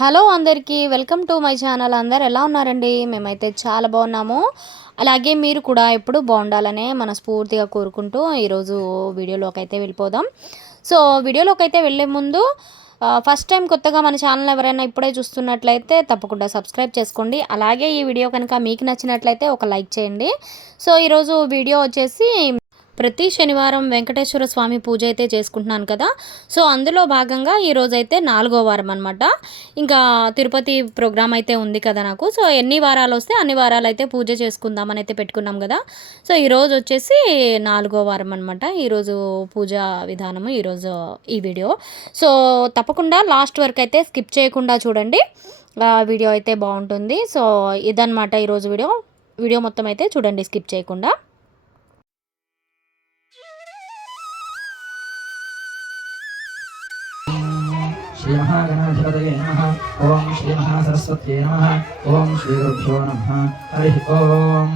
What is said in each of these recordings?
Hello అందరికీ welcome to my channel. అందరు ఎలా ఉన్నారండి? మేమైతే చాలా బాగున్నాము. అలాగే మీరు కూడా ఎప్పుడు బాగుండాలనే మనస్ఫూర్తిగా కోరుకుంటూ ఈరోజు వీడియోలోకి అయితే వెళ్ళిపోదాం. సో వీడియోలోకి అయితే వెళ్ళే ముందు ఫస్ట్ టైం కొత్తగా మన ఛానల్ ఎవరైనా ఇప్పుడే చూస్తున్నట్లయితే తప్పకుండా సబ్స్క్రైబ్ చేసుకోండి. అలాగే ఈ వీడియో కనుక మీకు నచ్చినట్లయితే ఒక లైక్ చేయండి. సో ఈరోజు వీడియో వచ్చేసి ప్రతి శనివారం వెంకటేశ్వర స్వామి పూజ అయితే చేసుకుంటున్నాను కదా. సో అందులో భాగంగా ఈరోజు అయితే నాలుగో వారం అనమాట ఇంకా తిరుపతి ప్రోగ్రామ్ అయితే ఉంది కదా నాకు. సో ఎన్ని వారాలు వస్తే అన్ని వారాలు అయితే పూజ చేసుకుందామని అయితే పెట్టుకున్నాం కదా. సో ఈరోజు వచ్చేసి నాలుగో వారం అనమాట ఈరోజు పూజ విధానము ఈరోజు ఈ వీడియో. సో తప్పకుండా లాస్ట్ వరకు అయితే స్కిప్ చేయకుండా చూడండి. వీడియో అయితే బాగుంటుంది. సో ఇదనమాట ఈరోజు వీడియో. వీడియో మొత్తం అయితే చూడండి స్కిప్ చేయకుండా. श्रीमहागणाधिपतये नमः। ॐ श्रीमहासरस्वत्यै नमः। ॐ श्रीगुरुभ्यो नमः। हरिः ॐ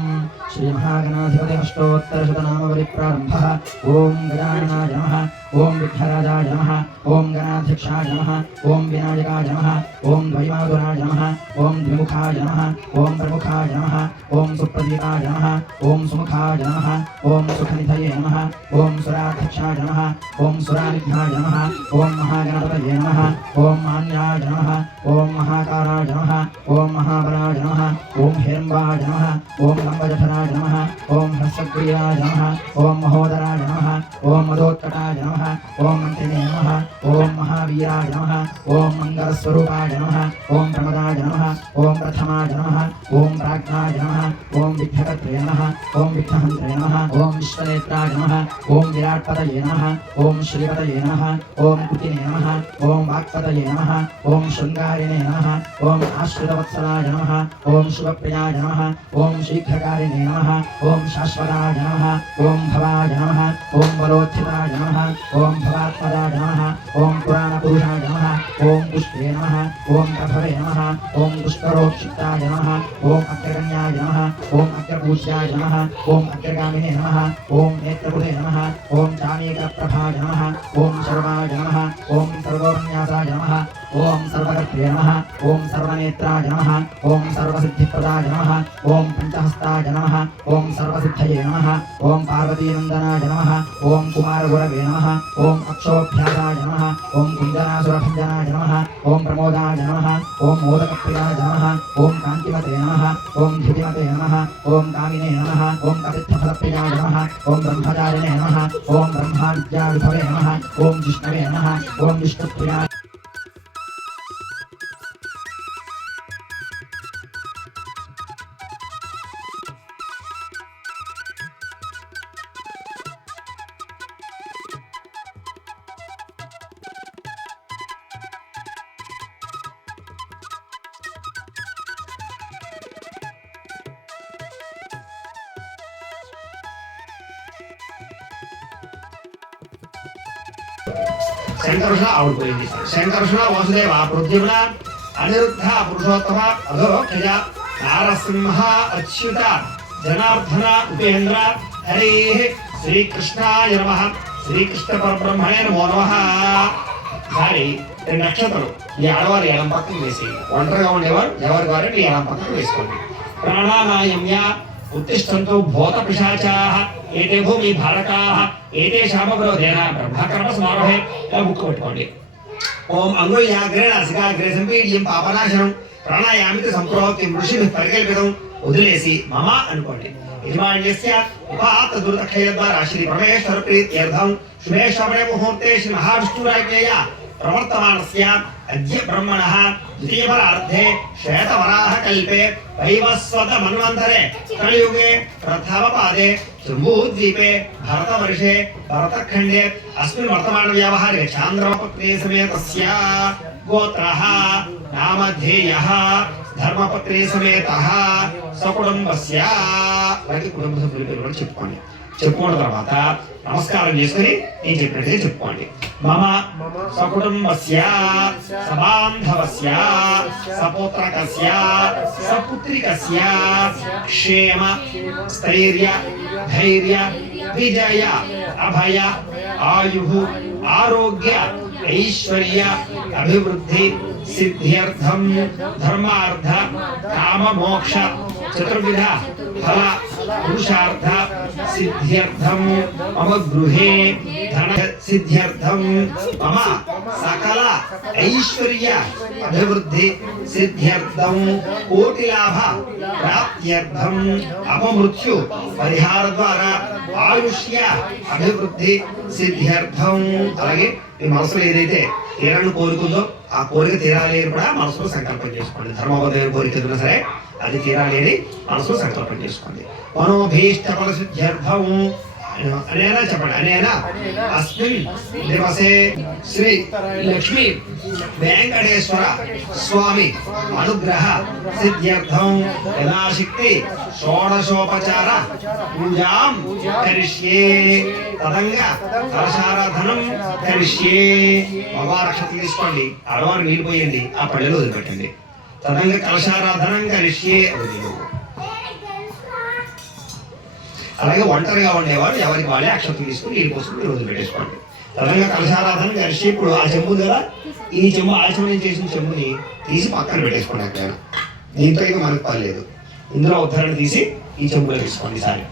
श्रीमहागणाधिपति अष्टोत्तरशतनामपरिप्रारम्भः ॐ गजाननाय नमः ॐ विघ्नराजाय नमः ॐ गणाध्यक्षाय नमः ॐ विनायकाय नमः ॐ द्वैमातुराय नमः ॐ द्विमुखाय नमः ॐ प्रमुखाय नमः ॐ सुप्रदीपाय नमः ॐ सुमुखाय नमः ॐ सुखनिधये नमः ॐ सुराध्यक्षाय नमः ॐ सुरानिध्याय नमः ॐ महागणपतये नमः ॐ मान्याय नमः ॐ महाकाराय नमः ॐ महाबलाय नमः ॐ हिरम्बाय नमः ॐ लम्बजठराय नमः ॐ ह्रस्वप्रियाय नमः ॐ महोदराय नमः ॐ मदोत्कटाय नमः ॐ मन्त्रिणे नमः ॐ महावीराय नमः ॐ मङ्गलस्वरूपाय नमः ॐ प्रमदाय नमः ॐ प्रथमाय नमः ॐ प्राज्ञाय नमः ॐ विघ्नकर्त्रे नमः ॐ विघ्नहन्त्रे नमः ॐ विश्वनेत्राय नमः ॐ विराट्पतये नमः ॐ श्रीपतये नमः ॐ कुटिने नमः ॐ वाक्पतये नमः ॐ शृङ्गारिणे नमः ॐ आश्रितवत्सलाय नमः ॐ शुभप्रियाय नमः ॐ शीघ्रकारिणे नमः ॐ शाश्वताय नमः ॐ भवाय नमः ॐ बलोत्थिताय नमः ॐ भवात्मजाय नमः ॐ पुराणपुरुषाय नमः ॐ पुष्पे नमः ॐ प्रभवे नमः ॐ पुष्करोक्षिताय नमः ॐ अग्रगण्याय नमः ॐ अग्रपूज्याय नमः ॐ अग्रगामिने नमः कामिने नमः। ॐ कपित्थफलप्रियाय नमः। ॐ ब्रह्मचारिणे नमः। ॐ ब्रह्माविद्याविभवे नमः। ॐ विष्णवे नमः। ॐ विष्णुप्रियाय వాసుదేవ పృథ్వీన? అనిరుద్ధ పురుషోత్తమ అధోక్షయ నారసింహ అచ్యుత జనార్దన ఉపేంద్ర హరి శ్రీకృష్ణాయ నమ. శ్రీకృష్ణ పరబ్రహ్మణే నమో నమ. దాని రెండు నక్షత్రం ఈ ఆడవారు ఎడం పక్కన వేసి ఒంటరిగా ఉండేవారు ఎవరి వారిని ఎడం పక్కన వేసుకోండి. ప్రాణానాయమ్య ఉత్తిష్టంతో భూత పిశాచాః. ఏతే భూమి భారకాః ఏతే శామగ్రోధేన బ్రహ్మకర్మ సమారోహే. ఇలా బుక్ పెట్టుకోండి. ఓం అంగుళ్యాగ్రే నాసికాగ్రే సంపీడ్యం పాపనాశనం ప్రాణాయామిత సంప్రోక్తి ఋషిభి పరికల్పితం వదిలేసి మమ అనుకోండి యజమాన్యస్య ఉపాత దుర్దక్షయ ద్వారా శ్రీ పరమేశ్వర ప్రీత్యర్థం శుభే శ్రవణే ముహూర్తే శ్రీ మహావిష్ణురాజ్ఞేయ ప్రవర్తమానస్య అద్య బ్రహ్మణः ద్వితీయపరార్థే శ్వేతవరాహకల్పే వైవస్వత మన్వంతరే కలియుగే ప్రథమపాదే జంబూద్వీపే భరతవర్షే భరతఖండే అస్మిన్ వర్తమాన వ్యవహారే చాంద్రమపత్నే సమేతస్య గోత్రः నామధేయः ధర్మపత్ని సమేతः సకుటుంబస్య. వాటి కుటుంబ సభ్యులు చెప్పుకోండి. చెప్పుకున్న తర్వాత నమస్కారం చేసుకుని నేను చెప్పినట్టే చెప్పుకోండి. మమ సకుటుంబస్య సబాంధవస్య సపుత్రకస్య సపుత్రికస్య క్షేమ స్థైర్య ధైర్య విజయ అభయ ఆయు ఆరోగ్య ఐశ్వర్య అభివృద్ధి సిద్ధ్యర్థం ధర్మార్థ కామ మోక్ష చతుర్విధ ఫల పురుషార్థ సిద్ధ్యర్థం మమ గృహే ధన సిద్ధ్యర్థం మమ సకల ఐశ్వర్య అభివృద్ధి సిద్ధ్యర్థం కోటి లాభ ప్రాప్త్యర్థం అపమృత్యు పరిహార ద్వారా ఆయుష్య అభివృద్ధి సిద్ధ్యర్థం. అలాగే మీ మనసులో ఏదైతే తీరాలని కోరుకుందో ఆ కోరిక తీరాలి అని కూడా మనసులో సంకల్పం చేసుకోండి. ధర్మోపదమైన కోరిక ఎదురున్నా సరే అది తీరాలి అని మనసులో సంకల్పం చేసుకోండి. మనోభీష్ట ఫల అనేనా చెప్పండి అనేనా అస్మిన్ దివసే శ్రీ లక్ష్మి వెంకటేశ్వర స్వామి అనుగ్రహ సిద్ధ్యర్థం యథాశక్తి షోడశోపచార పూజాం కరిష్యే. తదంగా కలశారాధనం కరిష్యే. మగవారు తీసుకోండి. ఆడవారు నీళ్ళు పోయండి. ఆ పళ్ళెలు వదిలిపెట్టండి. తదంగా కలశారాధనం కరిష్యే. వదిలేదు అలాగే ఒంటరిగా ఉండేవారు ఎవరికి వాళ్ళే అక్షతం తీసుకుని నీళ్ళు పోసుకుని మీరు పెట్టేసుకోండి. తదంగా కలశారాధన కలిసి ఇప్పుడు ఆ చెంబు కదా ఈ చెంబు ఆచమనం చేసిన చెంబుని తీసి పక్కన పెట్టేసుకోండి అక్కడ. దీంతో ఇక మనకు పర్లేదు ఇందులో ఉద్ధరణ తీసి ఈ చెంబులో తీసుకోండి ఈసారి.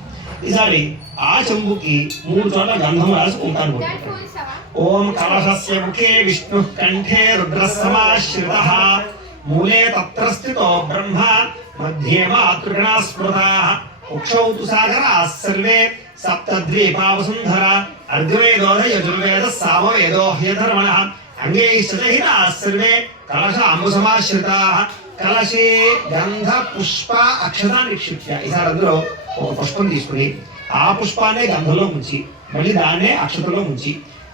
ఈసారి ఆ చెంబుకి మూడు చోట్ల గంధం రాసి కుంకాన్ని ఓం కలశస్య ముఖే విష్ణు కంఠే రుద్ర సమాశ్రిత మూలే తత్ర స్థితో బ్రహ్మ మధ్యే మాతృగణ స్మృతా ఉక్షౌ తు సాగరా సర్వే సప్తద్వీపావసుంధర అర్ఘవేదోధ యజుర్వేద సామవేదో హ్యధర్మణ అంగైశ్చహితా సర్వే కలశ అంబుసమాశ్రితా కలశే గంధ పుష్ప అక్షత నిక్షిప్య ఈసారి అందులో ఒక పుష్పం తీసుకుని ఆ పుష్పాన్నే గంధంలో ఉంచి మళ్ళీ దాన్నే అక్షతలో ఉంచి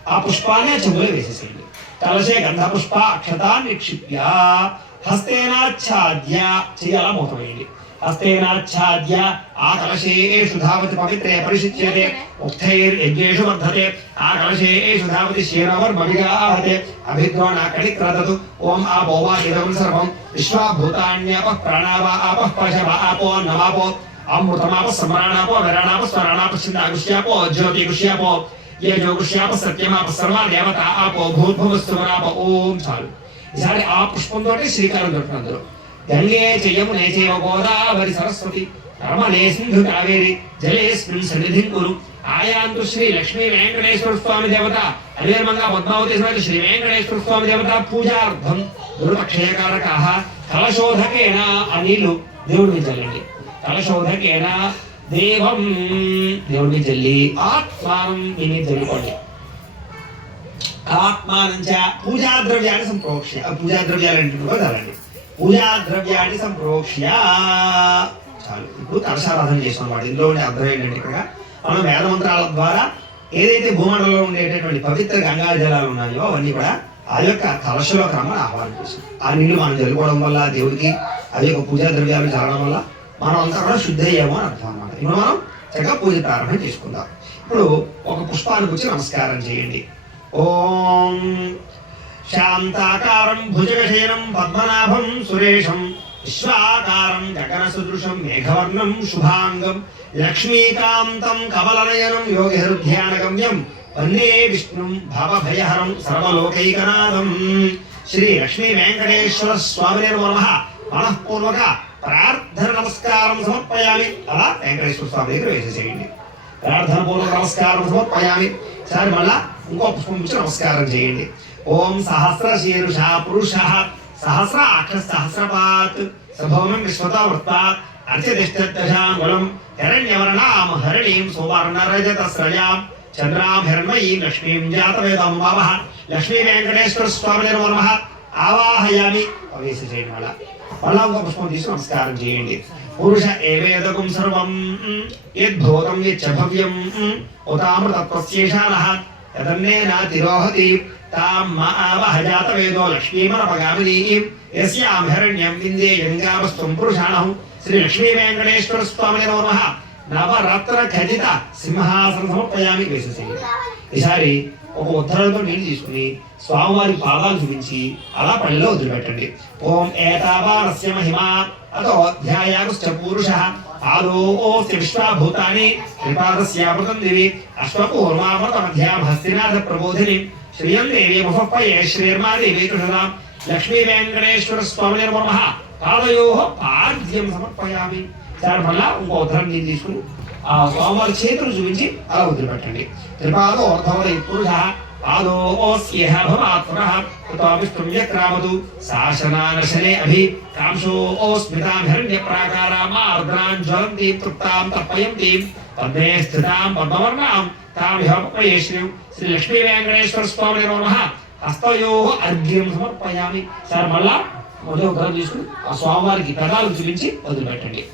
ఆ పుష్పాన్ని ఆ చెంబులో వేసేసేయండి. కలశే గంధ పుష్ప అక్షత నిక్షిప్య హస్తేనాచ్ఛాద్య చేయాలా మూత పరిశుచ్యతే ఉక్తైర్యజ్ఞేషు వర్ధతే ఆ కలశేషు ధావతి శేనవర్మవిగాహతే అభిద్రోణాకడి క్రదతు ఓం ఆపో వా ఇదం సర్వం విశ్వాభూతాన్యాప ప్రాణావ ఆపః పశవ ఆపో నమాపో అమృతమాప స్మరణాపో విరాణాప స్మరణాప చిందాగుష్యాపో జ్యోతిగుష్యాపో ఏ జోగుష్యాప సత్యమాప సర్వ దేవత ఆపో భూర్భువస్సుమరాప ఓం చాలు ఈసారి ఆ పుష్పంతో శ్రీకారం దొరుకుతుంది అందులో గంగే చెయ్యమునే చేవ గోదావరి సరస్వతి. రమణే సింధు కావేరి జలేస్మిన్ సన్నిధిం కురు. ఆయాంతు శ్రీ లక్ష్మీ వెంకటేశ్వర స్వామి దేవత. అనిర్మంగా పద్మావతి సమేత శ్రీ వెంకటేశ్వర స్వామి దేవత పూజార్థం. దుర్పక్షయకారక కలశోధకేన అనిలు. దేవుడిని దేవుడి మీద చల్లండి కలశోధకేన దేవం. దేవుడిని మీద చల్లి ఆత్మానం మీ మీద చల్లుకోండి ఆత్మానం చ పూజా ద్రవ్యాన్ని సంప్రోక్ష్య పూజా ద్రవ్యాలు అంటే కూడా చల్లండి పూజా ద్రవ్యాన్ని సంప్రోక్ష్య. చాలు. ఇప్పుడు కలశారాధన చేసిన వాడు. ఇందులో ఉండే అర్థం ఏంటంటే ఇక్కడ మనం వేద మంత్రాల ద్వారా ఏదైతే భూమండలంలో ఉండేటటువంటి పవిత్ర గంగా జలాలు ఉన్నాయో అవన్నీ కూడా ఆ యొక్క కలశలో క్రమం ఆహ్వానం చేస్తుంది ఆ నీళ్ళు మనం జల్లుకోవడం వల్ల దేవుడికి ఆ యొక్క పూజా ద్రవ్యాలు జరగడం వల్ల మనం అంతా కూడా శుద్ధి అయ్యాము అని అర్థం అన్నమాట. ఇప్పుడు మనం చక్కగా పూజ ప్రారంభం చేసుకుందాం. ఇప్పుడు ఒక పుష్పానికి వచ్చి నమస్కారం చేయండి. ఓం శాంతాకారం భుజగశయనం పద్మనాభం సురేషం విశ్వాకారం గగన సదృశం మేఘవర్ణం శుభాంగం లక్ష్మీకాంతం కమలనయనం యోగిహృధ్యానగమ్యం వందే విష్ణుం భవభయహరం సర్వలోకైకనాథం శ్రీ లక్ష్మీ వెంకటేశ్వర స్వామి నమ మనఃపూర్వక ప్రార్థన నమస్కారం సమర్పయామి అలా వెంకటేశ్వర స్వామి దగ్గర వేసేసేయండి ప్రార్థన పూర్వక నమస్కారం సమర్పయామి సరే మళ్ళా ఇంకో పుష్పం నమస్కారం చేయండి ఓం సహస్రశీర్ష పురుష. సహస్ర అక్ష సహస్రపాత్. సభౌమం విశ్వతా వృత్తాత్ అర్చదిష్టదశాంగులం హిరణ్యవర్ణాం హరిణీం సువర్ణరజతస్రజాం చంద్రాం హిరణ్మయీం లక్ష్మీం జాతవేదం వామ. లక్ష్మీ వెంకటేశ్వర స్వామి నమ ఆవాహయామి. ప్రవేశ చేయడం వల్ల మళ్ళా. ఒక పుష్పం తీసి నమస్కారం చేయండి. పురుష ఏవేదకం సర్వం. యద్భూతం యచ్చ భవ్యం. ఉతామృతత్వస్యేషానః యదన్నేనాతిరోహతి తాం మా ఆవహ జాతవేదో లక్ష్మీమనపగామినీం. యస్యాం హిరణ్యం విందే గంగామస్త్వం పురుషాణం. శ్రీ లక్ష్మీ వెంకటేశ్వర స్వామి నమః నవరత్న ఖచ్చిత సింహాసనం సమర్పయామి వేసేసేయండి ఈసారి ఒక ఉత్తరంతో నీళ్ళు తీసుకుని స్వామివారి పాదాలు చూపించి అలా పళ్ళలో వదిలిపెట్టండి. ఓం ఏతావానస్య మహిమ. అతో అధ్యాయాగుశ్చ పురుష. ఆదోస్య విశ్వాభూతాని. త్రిపాదస్యామృతం దివి. అశ్వపూర్వామృతమధ్యాం హస్తినాథ ప్రబోధిని. శ్రియం దేవి ముహప్పయే శ్రీర్మా దేవి కృషదాం లక్ష్మీ వెంకటేశ్వర స్వామి నమ పాదయో పాద్యం సమర్పయామి సార్ మళ్ళా ఇంకో ఉత్తరం నేను తీసుకుని ఆ స్వామివారి చేతులు చూపించి అలా వదిలిపెట్టండి త్రిపాదో అర్థమై పురుష పాదోస్యేహ భవాత్మన విష్ణువ్యక్రామతు శాసనానశనే అభి కాంశో కాంశోస్మితాభిరణ్య ప్రాకారామార్ద్రాం జ్వలంతీం తృప్తాం తప్పయంతీం పద్మే స్థితాం పద్మవర్ణాం తామిహ పయశ్రీం శ్రీ లక్ష్మీ వెంకటేశ్వర స్వామి నమ. హస్తయో అర్ఘ్యం సమర్పయామి. సార్ మళ్ళా మొదటి ఉత్తరం తీసుకుని ఆ స్వామివారికి పెదాలు చూపించి వదిలిపెట్టండి.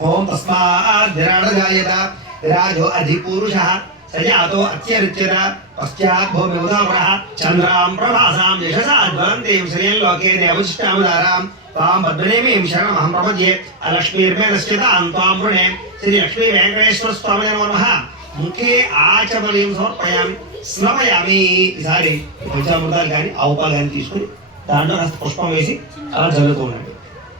ఓం తస్మాద్ రాజో విరాజో అధిపురుషः. సజాతో అత్యరుచ్యత పశ్చాత్ భూమి ఉదావరः. చంద్రాం ప్రభాసాం యశసా జ్వలంతీం శ్రియం లోకే దేవశిష్టాముదారాం. తాం పద్మనేమీం శరణమహం ప్రపద్యే. అలక్ష్మీర్మే నశ్చితాం త్వాం వృణే. శ్రీ లక్ష్మీ వెంకటేశ్వర స్వామి నమః. ముఖే ఆచమనీయం సమర్పయామి శ్రమయామి ఈసారి పంచామృతాలు కానీ ఆవుపాలు కానీ తీసుకుని దాంట్లో కాస్త పుష్పం వేసి అలా జరుగుతూ ఉండండి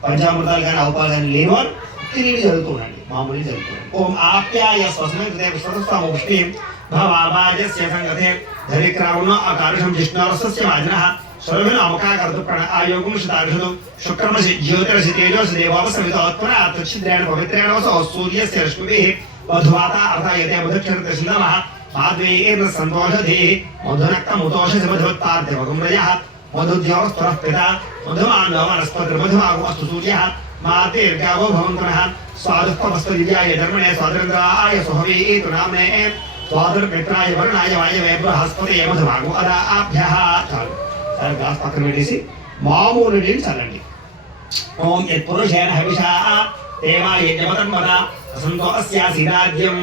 పంచామృతాలు కానీ ఆవుపాలు కానీ లేని వారు తిరిగి జరుగుతూ ఉండండి మామూలు జరుగుతూ ఓం ఆప్యాయ స్వసమే కృతే విశ్వస్తామ పుష్టిం భవాజస్య సంగతే ధరిక్రామున అకారుషం జిష్ణురస్య వాజినః. స్వరమిన అమకాకర్తు ప్రణ్ ఆయోగం శతారుషదు. శుక్రమసి జ్యోతిరసి తేజోసి దేవావ సవితోత్పర తచ్చిద్రేణ పవిత్రేణ వసో సూర్యస్య రశ్మిభిః. వధువాత అర్థాయతే మధుక్షరత శిలవః మాద్వేర్న సంతోషధి మధునక్తముతోషసి మధుత్తార్థమగుమ్రయः మధుద్యోస్తరః పిత మధుమానో వనస్పతి మధుమాగమస్తు సూర్యः మా దీర్ఘావో భవంతునః స్వాదుఃపమస్తు దివ్యాయ ధర్మణే స్వాతంత్రాయ సుహవీతు నామ్నే స్వాదుర్మిత్రాయ వరుణాయ వాయవే బృహస్పతి మధుమాగం అదాభ్యః చాలు సరే గ్లాస్ పక్కన పెట్టేసి మామూలు నీళ్ళు చల్లండి ఓం యత్పురుషేణ హవిషా దేవా యజ్ఞమతన్మద అసంతో అస్యాసీరాజ్యం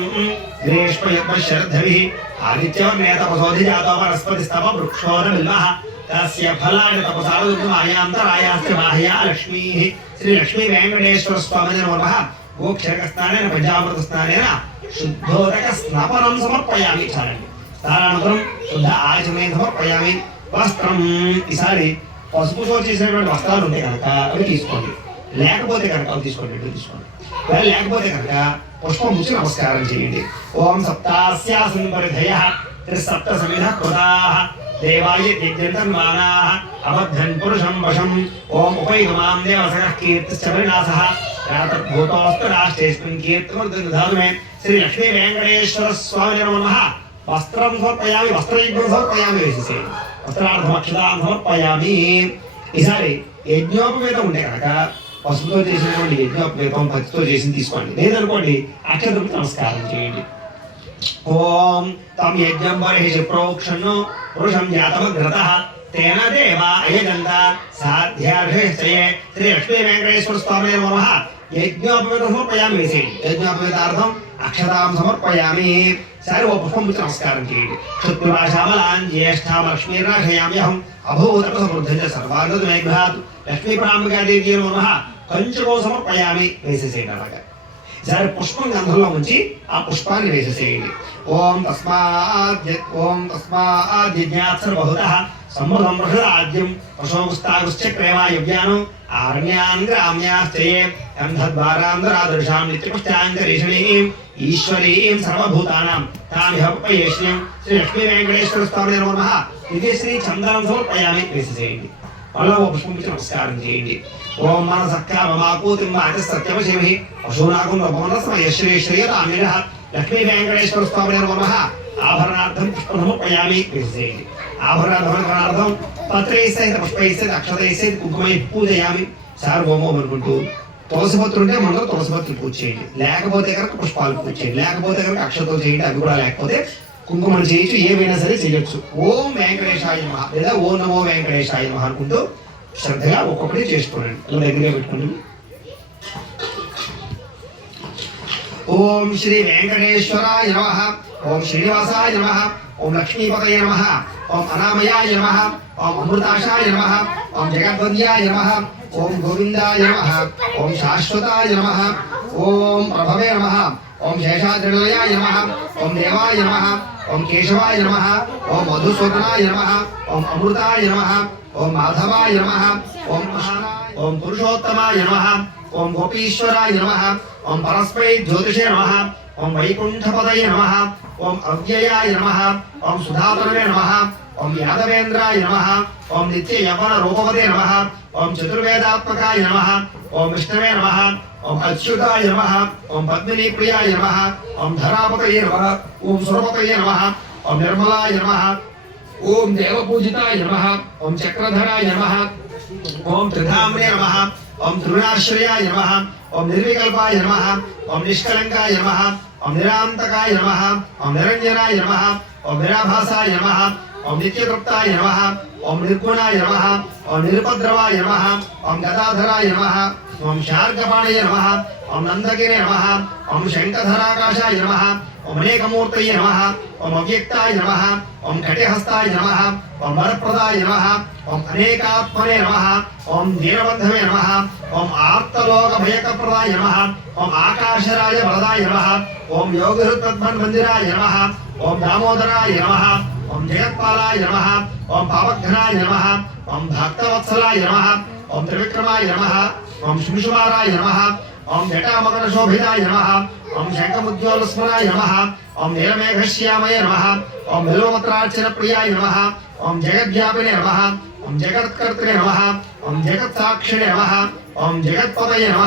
గ్రీష్మయుగ్మశరద్ధవిः ఆదిత్యవర్ణే తపసోధిజాతో వనస్పతిస్తవ వృక్షోర బిల్వः తస్య ఫలాని తపసారుమాయాంతరాయాస్య బాహ్యా లక్ష్మీः శ్రీ లక్ష్మీ వెంకటేశ్వర స్వామి నమః గోక్షరకస్నానేన పంచామృత స్నానేన శుద్ధోదక స్నపనం సమర్పయామి చాలండి స్నానానంతరం శుద్ధ ఆచమయం సమర్పయామి వస్త్రం ఈసారి పసుపుతో చేసినటువంటి వస్త్రాలు ఉంటాయి కనుక అవి తీసుకోండి లేకపోతే కనుక అవి తీసుకోండి ఇటు తీసుకోండి. లేకపోతే కనుక పుష్పం నుంచి నమస్కారం చేయండి. ఓం సప్తాస్యాసన్ పరిధయ త్రిసప్త సమిధ కృతాః దేవాయ యజ్ఞంతన్మానాః అబద్ధన్ పురుషం వశం ఓం ఉపైగమాం దేవసః కీర్తిశ్చ పరిణాసః రాతద్భూతోస్తు రాష్ట్రేస్మిన్ కీర్తిమర్దన్ ధాతుమే శ్రీ లక్ష్మీ వెంకటేశ్వర స్వామి నమః వస్త్రం సమర్పయామి వస్త్రయజ్ఞం సమర్పయామి వేసేసి వస్త్రార్థం అక్షతాం సమర్పయామి. ఈసారి యజ్ఞోపవేతం ఉంటే కనుక పసుపుతో చేసినటువంటి యజ్ఞోపవేతం పత్తితో చేసింది తీసుకోండి. లేదనుకోండి అక్షతకు నమస్కారం చేయండి. ఓం తం యజ్ఞం బర్హిషి ప్రోక్షణ్ణు పురుషం జాతమగ్రత తేన దేవ అయజంత సాధ్యాభిషయే శ్రీ లక్ష్మీ వెంకటేశ్వర స్వామి నమ. యజ్ఞోపవేత సమర్పయామి వేసేయండి యజ్ఞోపవేతార్థం అక్షతాం సమర్పయామి. సరే ఓ పుష్పం నమస్కారం చేయండి. క్షత్రిభాషామలాన్ జ్యేష్ఠాం లక్ష్మీర్రాశయామ్యహం అభూత సమృద్ధ సర్వార్గత మేఘాత్ లక్ష్మీ ప్రాంబికాదేవి నమః. కంచుకో సమర్పయామి వేసేసేయండి అలాగా సరే పుష్పం గంధంలో ఉంచి ఆ పుష్పాన్ని వేసేసేయండి. ఓం తస్మాద్ య- ఓం తస్మాద్ యజ్ఞాత్సర బహుతః సమృద్ధం బృహదాద్యం పశోగుస్తాగుశ్చక్రేవాయవ్యాను ఆరణ్యాన్ గ్రామ్యాశ్చయే. గంధద్వారాంధరాదృశాం నిత్యపుష్టాంగరీషణీం ఈశ్వరీం సర్వభూతానాం. తామిహ ఉపయేష్యం శ్రీ లక్ష్మీ వెంకటేశ్వర స్వామి నమః. ఇది శ్రీ చందనం సమర్పయామి వేసేసేయండి. మళ్ళా ఒక పుష్పం నమస్కారం చేయండి. ఓం మన సక్కా మమాకూతిం వాచ సత్యవశేమి పశూనాకుం రమణస్మయ శ్రీ శ్రీరామిణ లక్ష్మీ వెంకటేశ్వర స్వామి నమః ఆభరణార్థం పుష్పసమర్పయామి ఆభరణార్థం పత్రై సహిత పుష్పై సహిత అక్షతై సహిత కుంకుమై పూజయామి. సార్వభౌమం అనుకుంటూ తులసి ఉంటే మనలో తులసిపత్రులు పూజ చేయండి. లేకపోతే కనుక పుష్పాలు పూజ చేయండి. లేకపోతే కనుక అక్షతలు చేయండి అవి కూడా లేకపోతే కుంకుమలు చేయొచ్చు. ఏమైనా సరే చేయొచ్చు. ఓం వెంకటేశాయ నమః. లేదా ఓ నమో వెంకటేశాయ నమః అనుకుంటూ శ్రద్ధగా ఒక్కొక్కటి చేసుకోండి అలా దగ్గరే పెట్టుకోండి ఓం శ్రీ వెంకటేశ్వరాయ నమః ఓం శ్రీనివాసాయ నమ ఓం లక్ష్మీపతయ నమ ఓం అనామయాయ నమ ఓం అమృతాశాయ నమ ఓం జగద్వంద్యాయ నమ ఓం గోవిందాయ నమ ఓం శాశ్వతాయ నమ ఓం ప్రభవే నమ ఓం శేషాద్రిలయాయ నమ ఓం దేవాయ నమ ఓం కేశవాయ నమ ఓం మధుసూదనాయ నమ ఓం అమృతాయ నమ ఓం మాధవాయ నమ ఓం ఓం పురుషోత్తమాయ నమ ఓం గోపీశ్వరాయ నమ ఓం పరస్మై జ్యోతిషే నమ ఓం వైకుంఠపదయ నమ ఓం అవ్యయాయ నమ ఓం సుధాతనవే నమ ఓం యాదవేంద్రాయ నమ ఓం నిత్య యవన రూపవదే నమ ఓం చతుర్వేదాత్మకాయ నమ ఓం విష్ణవే నమ ఓం అచ్యుతాయ నమ ఓం పద్మిని ప్రియాయ నమ ఓం ధరాపతయే నమ ఓం సురపతయే నమ ఓం నిర్మలాయ నమ ఓం దేవపూజితాయ నమ ఓం చక్రధరాయ నమ ఓం త్రిధామ్నే నమ ఓం తృణాశ్రయాయ నమ ఓం నిర్వికల్పాయ నమ ఓం నిష్కలంకాయ నమ ఓం నిరాంతకాయ నమ ఓం నిరంజనాయ నమ ఓం నిరాభాసాయ నమ ఓం నిత్యతృప్తాయ నమ ఓం నిర్గుణాయ నమ ఓం నిరుపద్రవాయ నమ ఓం గదాధరాయ నమ ఓం శార్గపాణయ నమ ఓం నందగిరే నమ ఓం శంఖధరాకాశాయ నమ ఓం అనేకమూర్తయ నమ ఓం అవ్యక్తాయ నమ ఓం కటిహస్తాయ నమ ఓం వరప్రదాయ నమ ఓం అనేకాత్మనే నమ ఓం దీనబంధవే నమ ఓం ఆర్తలోక భయకప్రదాయ నమ ఓం ఆకాశరాయ వరదాయ నమ ఓం యోగిహృత్పద్మన్ మందిరాయ నమ ఓం దామోదరాయ నమ ఓం జగత్పాలాయ నమ ఓం పావఘ్నాయ నమ ఓం భక్తవత్సలాయ నమ ఓం త్రివిక్రమాయ నమ ఓం శింశుమారాయ నమ ఓం జటామకర శోభితాయ నమ ఓం శంఖముద్యోలస్మరాయ నమ ఓం నీలమేఘశ్యామయ నమ ఓం బిల్వపత్రార్చన ప్రియాయ నమ ఓం జగద్వ్యాపినే నమ ఓం జగత్కర్తృనే నమ ఓం జగత్సాక్షిణే నమ ఓం జగత్పదయ నమ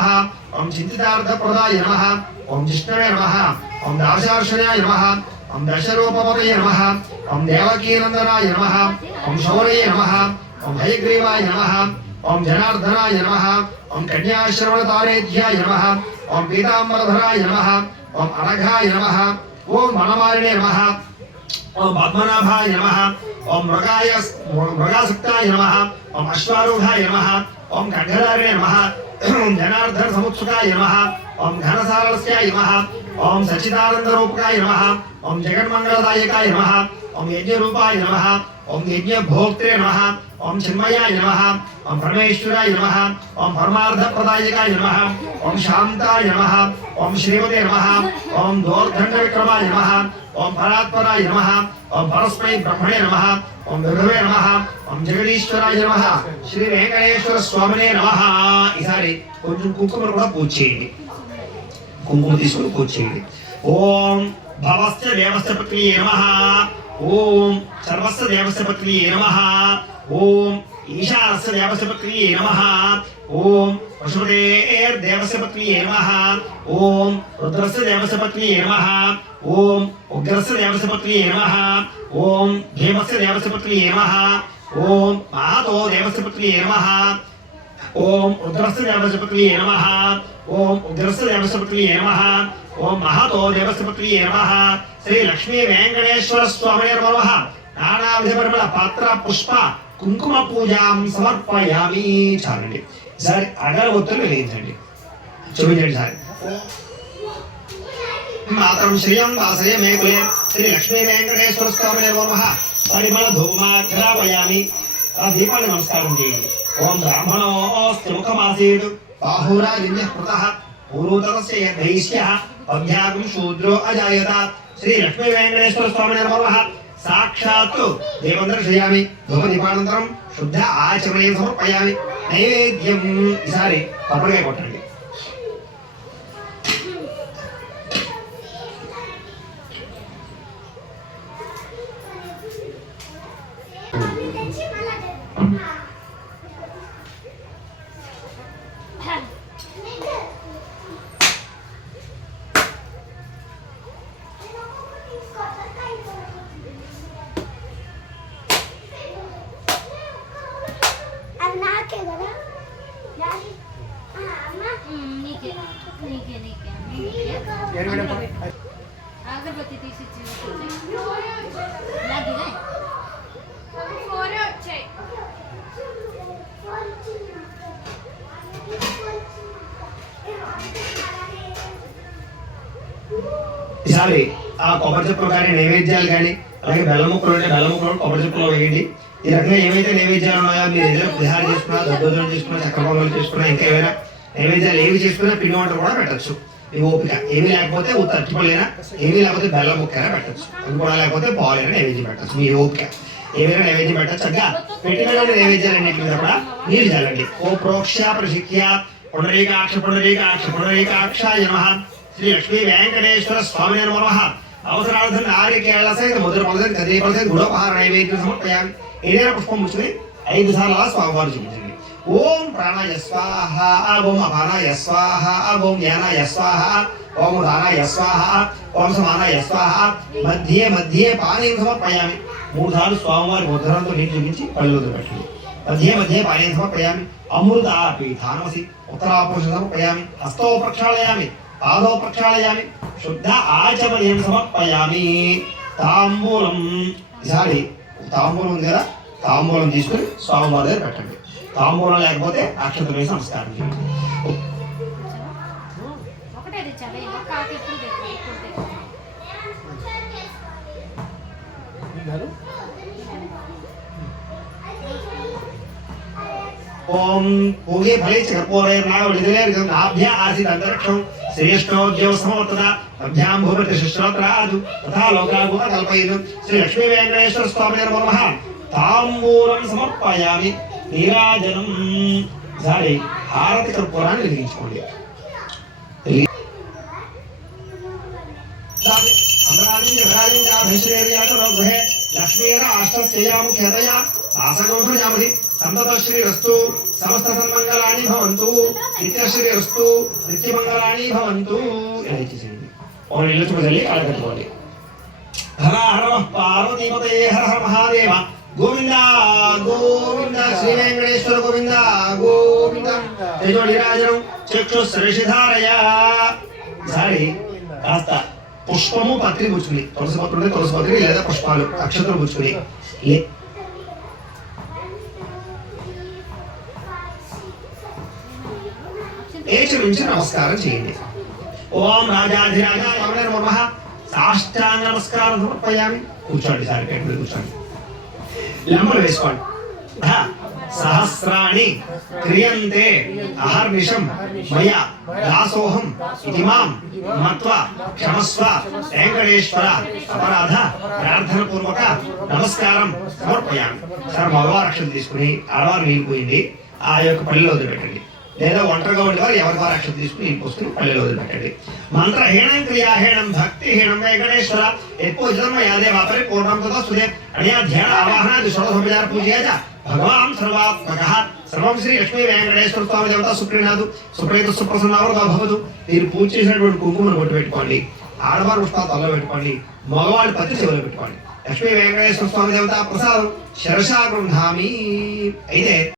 ఓం చింతితార్థప్రదాయ నమ ఓం జిష్ణవే నమ ఓం దాశార్షణాయ నమ ఓం దశరూపపదయ నమ ఓం దేవకీనందనాయ నమ ఓం శౌరయ నమ ఓం హయగ్రీవాయ నమ ఓం జనార్దనాయ నమ ఓం కన్యాశ్రవణతారేధ్యాయ నమ ఓం పీతాంబరధరాయ నమ ఓం అనఘాయ నమ ఓం వనమాలినే నమ ఓం పద్మనాభాయ నమ ఓం మృగాయ మృగాసక్తాయ నమ ఓం అశ్వారూఢాయ నమ ఓం ఖడ్గదారిణే నమ ఓం జనార్దన సముత్సుకాయ నమ ఓం ఘనసారస్యాయ నమ ఓం సచ్చిదానంద రూపకాయ నమ ఓం జగన్మంగళదాయకాయ నమ ఓం యజ్ఞరూపాయ నమ ఓం యజ్ఞభోక్త్రే నమ ఓం చిన్మయాయ నమ ఓం పరమేశ్వరాయ నమ ఓం పరమార్థప్రదాయకాయ నమ ఓం శాంతాయ నమ ఓం శ్రీమతే నమ ఓం దోర్ధండ విక్రమాయ నమ ఓం పరాత్పరాయ నమ ఓం పరస్మై బ్రహ్మణే నమ ఓం విభవే నమ ఓం జగదీశ్వరాయ నమ శ్రీ వెంకటేశ్వర స్వామినే నమ ఈసారి కొంచెం కుంకుమను కూడా పూజ చేయండి కుంకుమ తీసుకుని పూజ చేయండి ఓం భవస్య దేవస్థ పత్నియే నమ ఓం సర్వస్య దేవస్య పత్నియే నమ ఓం ఈశానస్య దేవస్య పత్నియే నమ ఓం పశుపతేర్దేవస్య పత్నియే నమ ఓం రుద్రస్య దేవస్య పత్నియే నమ ఓం ఉగ్రస్య దేవస్య పత్నియే నమ ఓం భీమస్య దేవస్య పత్నియే నమ ఓం మహాతో దేవస్య పత్నియే నమ ఓం రుద్రస్య దేవసపత్రియే నమ ఓం ఉగ్రస్య దేవసపత్రియే నమ ఓం మహతో దేవసపత్రియే నమ శ్రీ లక్ష్మీ వెంకటేశ్వర స్వామి నమ నానావిధ పరిమళ పాత్ర పుష్ప కుంకుమ పూజాం సమర్పయామి చాలండి సరే అగరవత్తులు వెలిగించండి చూపించండి సార్ మాత్రం శ్రియం వాసయ మేకులే శ్రీ లక్ష్మీ వెంకటేశ్వర స్వామి నమ పరిమళ ధూమాఘ్రాపయామి ఆ దీపాన్ని నమస్కారం చేయండి ఓం బ్రాహ్మణోస్తి ముఖమాసీడు బాహురాజిన్య కృత పూర్వతరస్య యద్ధైష్య అభ్యాగం శూద్రో అజాయత శ్రీ లక్ష్మీ వెంకటేశ్వర స్వామి నమః. సాక్షాత్తు దేవం దర్శయామి ధూపదీపానంతరం శుద్ధ ఆచమనీయం సమర్పయామి. నైవేద్యం ఈసారి తప్పనిగా కొట్టండి అది నాకే కదా డాడీ ఆ, అమ్మ నీకే నీకే నీకే నీకు కావాలి. అగరబత్తి తీసి ఈసారి ఆ కొబ్బరి చెప్పులు కానీ నైవేద్యాలు కానీ అలాగే బెల్ల ముక్కలు ఉంటే బెల్ల ముక్కలు కొబ్బరి చెప్పులు వేయండి. ఈ రకంగా ఏవైతే నైవేద్యాలు ఉన్నాయో మీరు ఏదైనా పులిహార చేసుకున్నా దద్దోజనం చేసుకున్నా చక్కెర పొంగలు చేసుకున్నా ఇంకా ఏమైనా నైవేద్యాలు ఏవి చేసుకున్నా పిండి వంటలు కూడా పెట్టచ్చు. ఈ ఓపిక. ఏమీ లేకపోతే ఉత్త ఏమీ లేకపోతే బెల్లం ముక్కైనా పెట్టచ్చు. అది కూడా లేకపోతే పాలైనా నైవేద్యం పెట్టచ్చు. మీ ఓపిక. ఏమైనా నైవేద్యం పెట్టచ్చు. చక్కగా పెట్టిన నైవేద్యాలు అన్నింటి కూడా నీరు చల్లండి. ఓ ప్రోక్ష ప్రశిక్య పునరేకాక్ష పునరేకాక్ష పునరేకాక్ష నమః. శ్రీ లక్ష్మీ వెంకటేశ్వర స్వామి నమ అవసరార్థం నారికేళ సైతం ముద్ర పలసరి కదీపల సహిత గుడోపహార నైవేద్యం సమర్పయాలి ఏదైనా పుష్పం ముచ్చుకుని ఐదు సార్లు అలా స్వామివారు చూపించండి ఓం ప్రాణాయ స్వాహ ఓం అపానాయ స్వాహ ఓం జ్ఞానాయ స్వాహ ఓం దానాయ స్వాహ ఓం సమానాయ స్వాహ మధ్య మధ్య పానీయం సమర్పయామి. మూడు సార్లు స్వామివారి ముద్రలతో నీటి చూపించి పళ్ళు పెట్టండి మధ్య మధ్య పానీయం సమర్పయామి. అమృత పీఠానమసి ఉత్తరాపురుష సమర్పయామి. హస్తో ప్రక్షాళయామి పాదో ప్రక్షాళయామి శుద్ధ ఆచమనీయం సమర్పయామి. తాంబూలం. ఈసారి తాంబూలం ఉంది కదా? తాంబూలం తీసుకుని స్వామివారి దగ్గర పెట్టండి. తాంబూలం లేకపోతే అక్షతలు వేసి నమస్కారం ఓం పూగే ఫలే చ కర్పూరైర్నావళిదలేర్గంధాభ్య ఆసీత్ అంతరిక్షం శ్రేష్ఠోద్యవ సమవర్తత అభ్యాం భూపతి శిశ్రోత్రాదు తథా లోకాభూత కల్పయిను శ్రీ లక్ష్మీ వెంకటేశ్వర స్వామి నమః తాంబూలం సమర్పయామి. నీరాజనం సారి హారతి కర్పూరాన్ని వెలిగించుకోండి. లక్ష్మీరాష్ట్రస్యయాముఖ్యతయా ఆసగోధయామది సంతతశ్రీరస్తు సమస్త సన్మంగళాని భవంతు నిత్యశ్రీరస్తు నిత్యమంగళాని భవంతు ఇలా ఇచ్చేసేయండి ఓ ఇల్లు చూడాలి కాళ్ళ కట్టుకోండి హర హర నమః పార్వతీపతే హర హర మహాదేవ గోవింద గోవింద శ్రీ వెంకటేశ్వర గోవింద గోవింద తేజోడిరాజనం చక్షు శ్రేషిధారయ సారి కాస్త పుష్పము పత్రి పుచ్చుకుని తులసి పత్రి ఉంటే తులసి పత్రి లేదా పుష్పాలు అక్షతలు పుచ్చుకుని లేచి నుంచి నమస్కారం చేయండి. ఓం రాజాధిరాజా రమణ నమ. సాష్టాంగ నమస్కారం సమర్పయామి. కూర్చోండి సార్ ఇక్కడ కూర్చోండి. లెమ్మలు వేసుకోండి. సహస్రాణి క్రియంతే అహర్నిషం మయా దాసోహం ఇది మాం మత్వా క్షమస్వ వెంకటేశ్వర అపరాధ ప్రార్థన పూర్వక నమస్కారం సమర్పయామి. సార్ మగవారు అక్షలు తీసుకుని ఆడవారు నీళ్ళు ఆ యొక్క పల్లెలో వదిలిపెట్టండి. లేదా ఒంటరిగా ఉండేవారు ఎవరి వారు అక్షత తీసుకుని నీళ్ళు పోసుకుని పల్లెలో వదిలిపెట్టండి. మంత్రహీనం క్రియాహీనం భక్తిహీనం వెంకటేశ్వర ఎక్కువ జన్మ యాదే వాపరి పూర్ణంతో సుదే అడియా ధ్యాన ఆవాహనాది షోడశోపచార పూజయాచ భగవాన్ సర్వాత్మక. సర్వం శ్రీ లక్ష్మీ వెంకటేశ్వర స్వామి దేవత సుప్రీనాథు సుప్రీత సుప్రసన్నవరద భవదు మీరు పూజ చేసినటువంటి కుంకుమను కొట్టి పెట్టుకోండి. ఆడవారు పుష్పాలు తలలో పెట్టుకోండి. మగవాళ్ళు పత్తి చెవులు పెట్టుకోండి. లక్ష్మీ వెంకటేశ్వర స్వామి దేవత ప్రసాదం శరషా గృహామి అయితే